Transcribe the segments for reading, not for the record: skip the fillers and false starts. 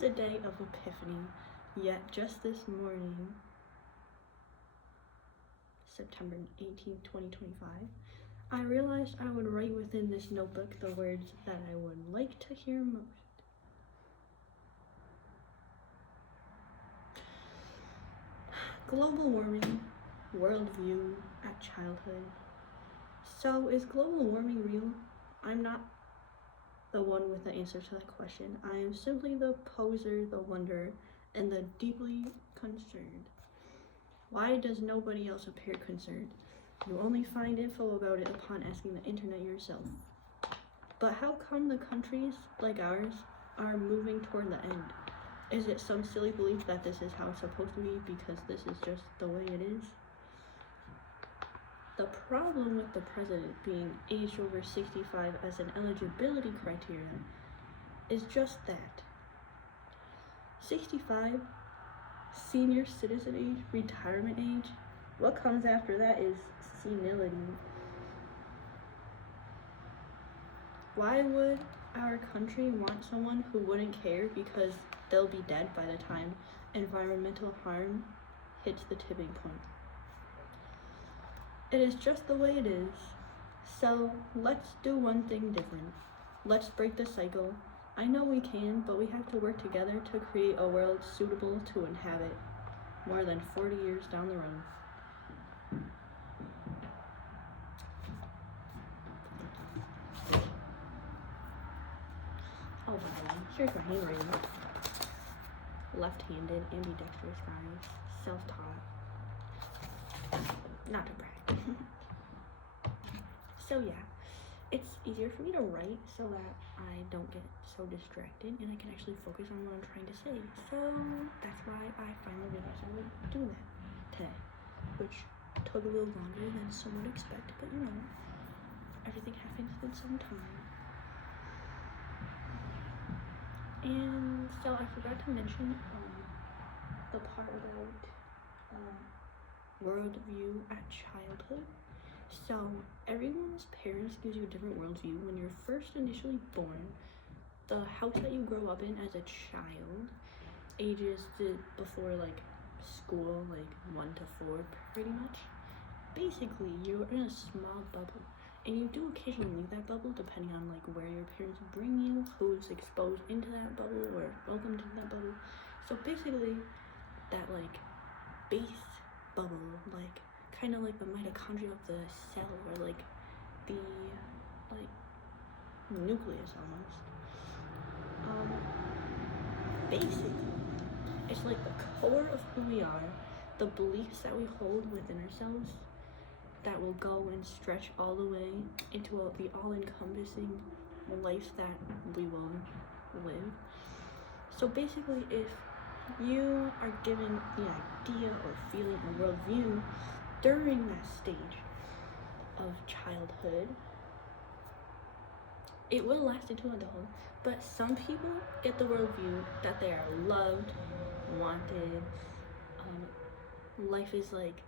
was a day of epiphany, yet just this morning, September 18th, 2025, I realized I would write within this notebook the words that I would like to hear most. Global warming, worldview at childhood. So is global warming real? I'm not the one with the answer to that question. I am simply the poser, the wonderer, and the deeply concerned. Why does nobody else appear concerned? You only find info about it upon asking the internet yourself. But how come the countries like ours are moving toward the end? Is it some silly belief that this is how it's supposed to be because this is just the way it is? The problem with the president being aged over 65 as an eligibility criteria is just that. 65, senior citizen age, retirement age. What comes after that is senility. Why would our country want someone who wouldn't care because they'll be dead by the time environmental harm hits the tipping point? It is just the way it is. So let's do one thing different. Let's break the cycle. I know we can, but we have to work together to create a world suitable to inhabit more than 40 years down the road. Oh, by the way, here's my handwriting. Left-handed, ambidextrous guys, self-taught. Not to brag. So yeah, it's easier for me to write so that I don't get so distracted and I can actually focus on what I'm trying to say. So that's why I finally realized I would do that today, which took a little longer than some would expect, but you know, everything happens in some time. And so I forgot to mention the part about worldview at childhood. So everyone's parents gives you a different worldview when you're first initially born. The house that you grow up in as a child, ages before like school, like 1 to 4 pretty much. Basically, you're in a small bubble. And you do occasionally leave that bubble depending on like where your parents bring you, who's exposed into that bubble or welcomed into that bubble. So basically, that like base bubble, like kind of like the mitochondria of the cell, or like the like nucleus almost. Basically, it's like the core of who we are, the beliefs that we hold within ourselves that will go and stretch all the way into the all-encompassing life that we will live. So basically, if you are given the idea or feeling a worldview during that stage of childhood, it will last into adulthood, but some people get the worldview that they are loved, wanted, life is like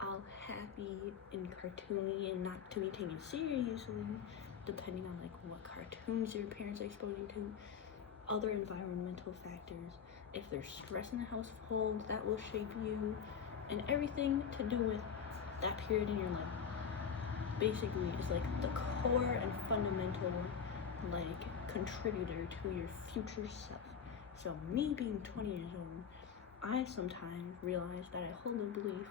all happy and cartoony and not to be taken seriously, depending on like what cartoons your parents expose you to, other environmental factors. If there's stress in the household, that will shape you, and everything to do with that period in your life. Basically, is like the core and fundamental like contributor to your future self. So me being 20 years old, I sometimes realize that I hold a belief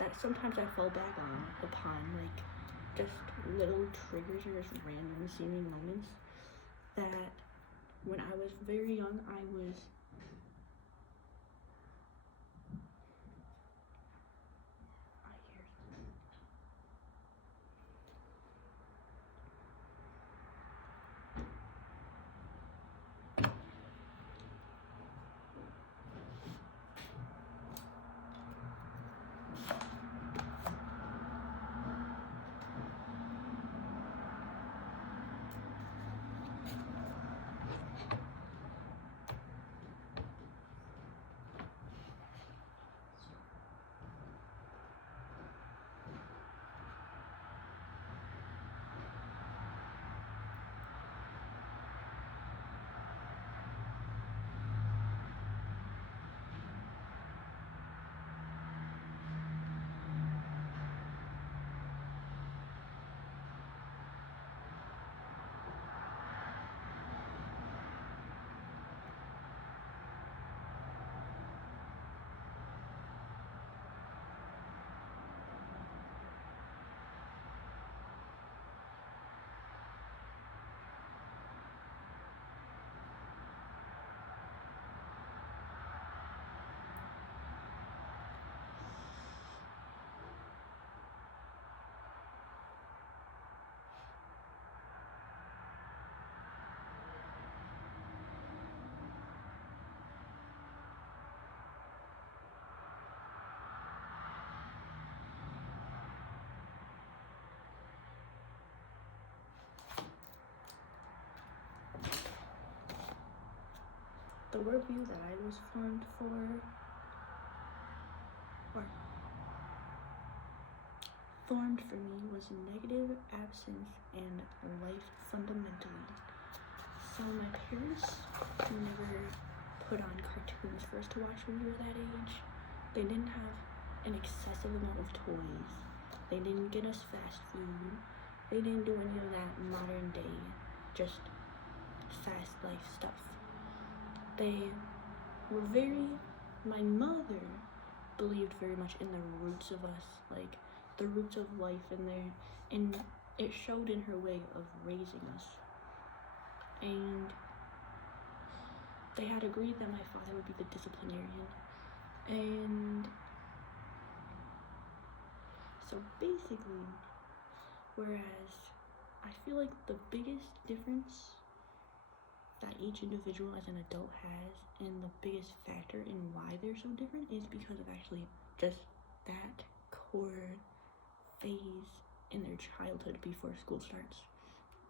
that sometimes I fall back upon like just little triggers or just random seeming moments that when I was very young I was the worldview that I was formed for, or formed for me, was negative, absence, and life fundamentally. So my parents never put on cartoons for us to watch when we were that age. They didn't have an excessive amount of toys. They didn't get us fast food. They didn't do any of that modern day, just fast life stuff. They were my mother believed very much in the roots of us, like the roots of life, and it showed in her way of raising us. And they had agreed that my father would be the disciplinarian. And so basically, whereas I feel like the biggest difference that each individual as an adult has, and the biggest factor in why they're so different, is because of actually just that core phase in their childhood before school starts.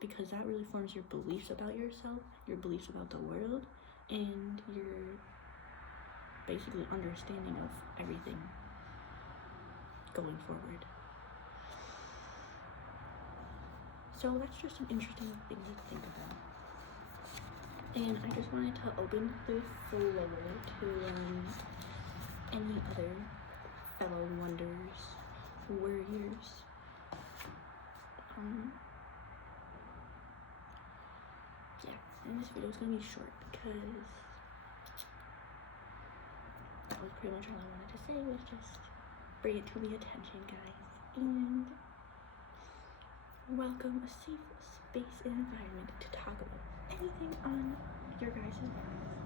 Because that really forms your beliefs about yourself, your beliefs about the world, and your basically understanding of everything going forward. So that's just an interesting thing to think about. And I just wanted to open the floor to any other fellow wonders, warriors. Yeah, and this video is gonna be short because that was pretty much all I wanted to say, was just bring it to the attention, guys, and welcome a safe space and environment to talk about anything on your guys' mind.